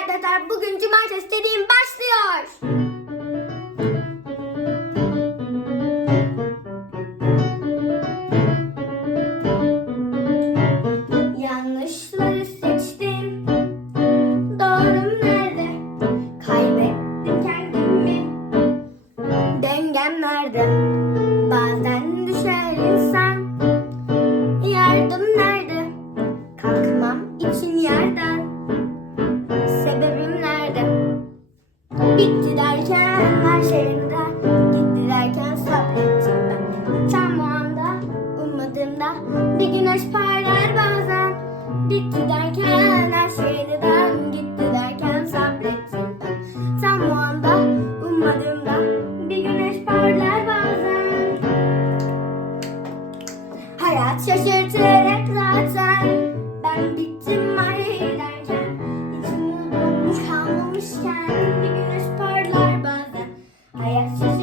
arkadaşlar. Bugün cumartesi dediğim başlıyor. Yanlışları seçtim. Doğrum nerede? Kaybettim kendimi. Dengem nerede? Bitti derken her şeyimden Gitti derken sabrettim ben. Tam o anda ummadığımda Bir güneş parlar bazen. Bitti derken her şeyden Gitti derken sabrettim ben. Tam o anda ummadığımda Bir güneş parlar bazen. Hayat şaşırtır